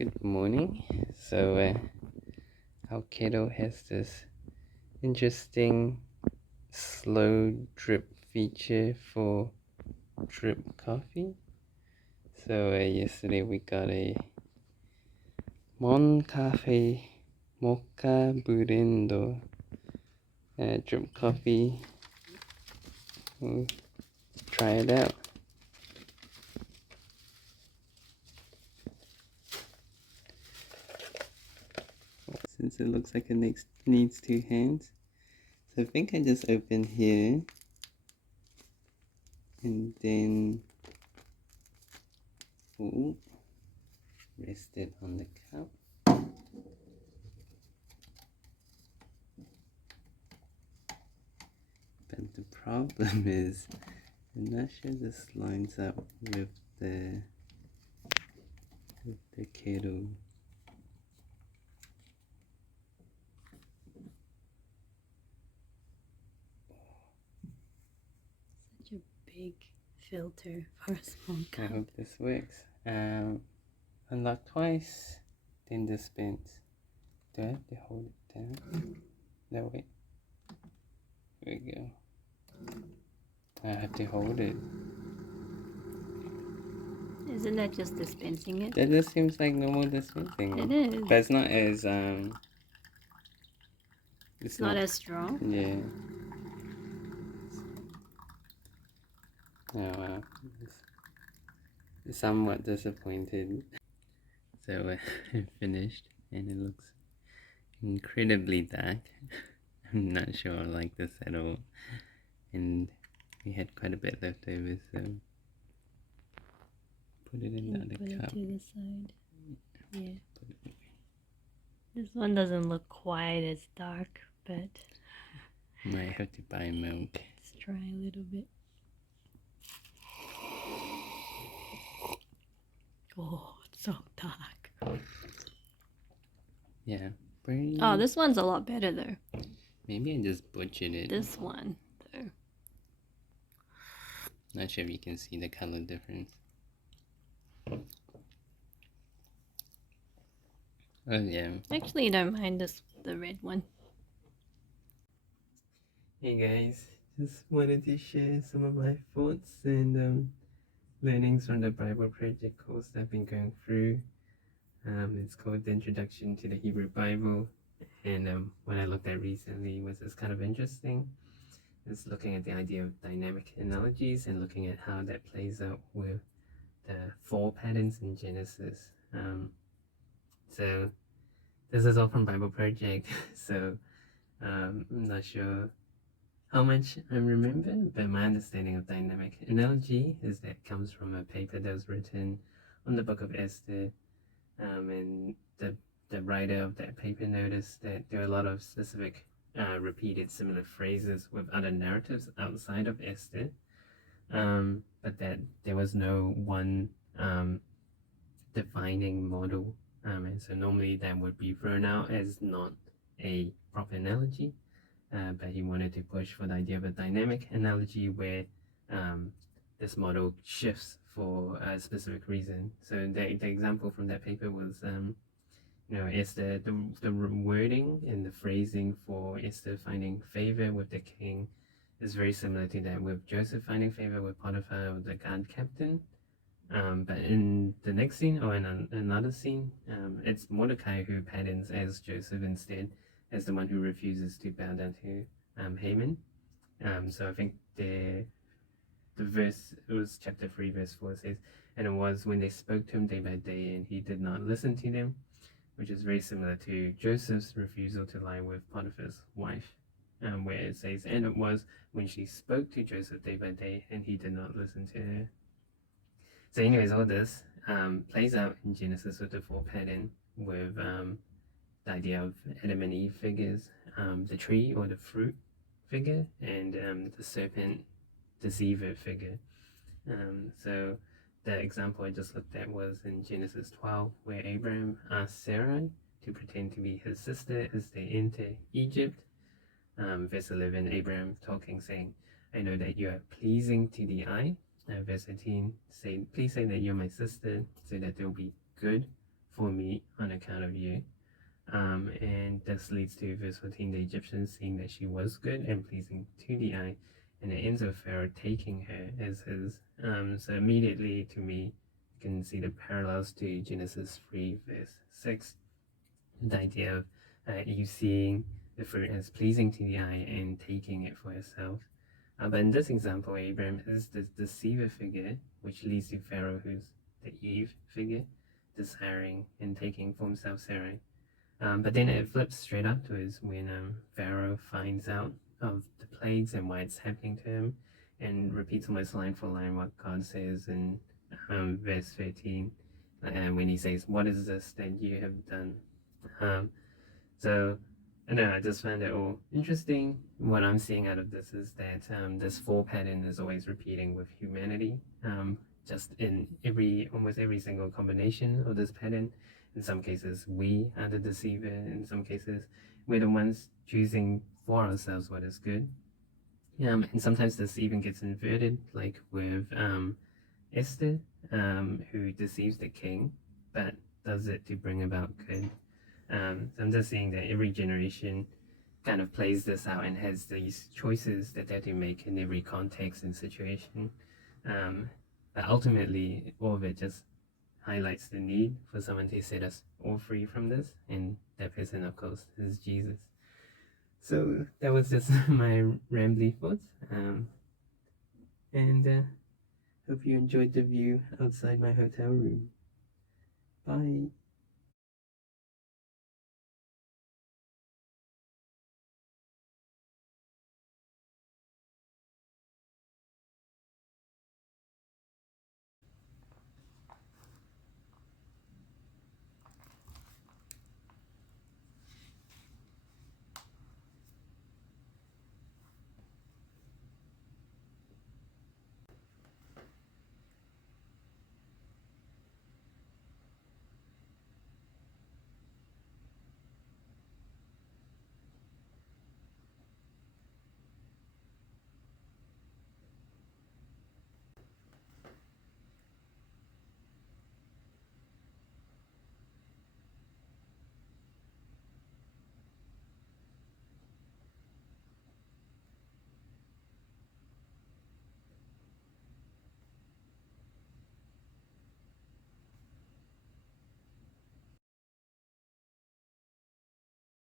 Good morning. So, our kettle has this interesting slow drip feature for drip coffee. So, yesterday we got a Mon Cafe Mocha Burrito drip coffee. We'll try it out. Since it looks like it needs two hands, so I think I just open here and then rest it on the cup. But the problem is, I'm not sure this lines up with the kettle. Such a big filter for a small I cup. hope this works. Unlock twice, then dispense. Do I have to hold it down? No, wait. Here we go. I have to hold it. Isn't that just dispensing it? That just seems like normal dispensing. It is. But it's not as It's not as strong. Yeah. Oh wow. It's somewhat disappointed. So I finished and it looks incredibly dark. I'm not sure I like this at all. And we had quite a bit left over, so put it in the other Put cup. it to the side. Yeah. This one doesn't look quite as dark, but Might have to buy milk. let's try a little bit. Oh, it's so dark. Yeah. Oh, this one's a lot better though. Maybe I just butchered it. This one though. Not sure if you can see the color difference. Oh yeah. Actually, I don't mind the red one. Hey guys, just wanted to share some of my thoughts and learnings from the Bible Project course I've been going through. It's called The Introduction to the Hebrew Bible, and what I looked at recently was it's kind of interesting. It's looking at the idea of dynamic analogies and looking at how that plays out with the fall patterns in Genesis. So this is all from Bible Project, so I'm not sure how much I remember, but my understanding of dynamic analogy is that it comes from a paper that was written on the book of Esther, and the writer of that paper noticed that there are a lot of specific repeated similar phrases with other narratives outside of Esther, but that there was no one defining model, and so normally that would be thrown out as not a proper analogy. But he wanted to push for the idea of a dynamic analogy where this model shifts for a specific reason. So the example from that paper was, is the wording and the phrasing for Esther finding favor with the king is very similar to that with Joseph finding favor with Potiphar, the guard captain. But in the next scene, or in another scene, it's Mordecai who patterns as Joseph instead, as the one who refuses to bow down to Haman. So I think the verse, it was chapter 3 verse 4, says, and it was when they spoke to him day by day and he did not listen to them, which is very similar to Joseph's refusal to lie with Potiphar's wife, where it says, and it was when she spoke to Joseph day by day and he did not listen to her. So anyways, all this plays out in Genesis with the fall pattern with the idea of Adam and Eve figures, the tree or the fruit figure, and the serpent deceiver figure. So the example I just looked at was in Genesis 12, where Abraham asked Sarah to pretend to be his sister as they enter Egypt. Verse 11, Abraham talking, saying, I know that you are pleasing to the eye. Verse 13, please say that you're my sister, so that there will be good for me on account of you. And this leads to verse 14, the Egyptians seeing that she was good and pleasing to the eye, and it ends with Pharaoh taking her as his. So immediately to me, you can see the parallels to Genesis 3 verse 6, the idea of Eve seeing the fruit as pleasing to the eye and taking it for herself. But in this example, Abraham is the deceiver figure, which leads to Pharaoh, who's the Eve figure, desiring and taking for himself Sarai. But then it flips straight afterwards when Pharaoh finds out of the plagues and why it's happening to him, and repeats almost line for line what God says in verse 13, when he says, "What is this that you have done?" So I know, I just found it all interesting. What I'm seeing out of this is that this fall pattern is always repeating with humanity, just in almost every single combination of this pattern. In some cases, we are the deceiver. In some cases, we're the ones choosing for ourselves what is good. And sometimes this even gets inverted, like with Esther, who deceives the king, but does it to bring about good. So I'm just seeing that every generation kind of plays this out and has these choices that they have to make in every context and situation. But ultimately, all of it just highlights the need for someone to set us all free from this, and that person, of course, is Jesus. So that was just my rambly thoughts, and hope you enjoyed the view outside my hotel room. Bye.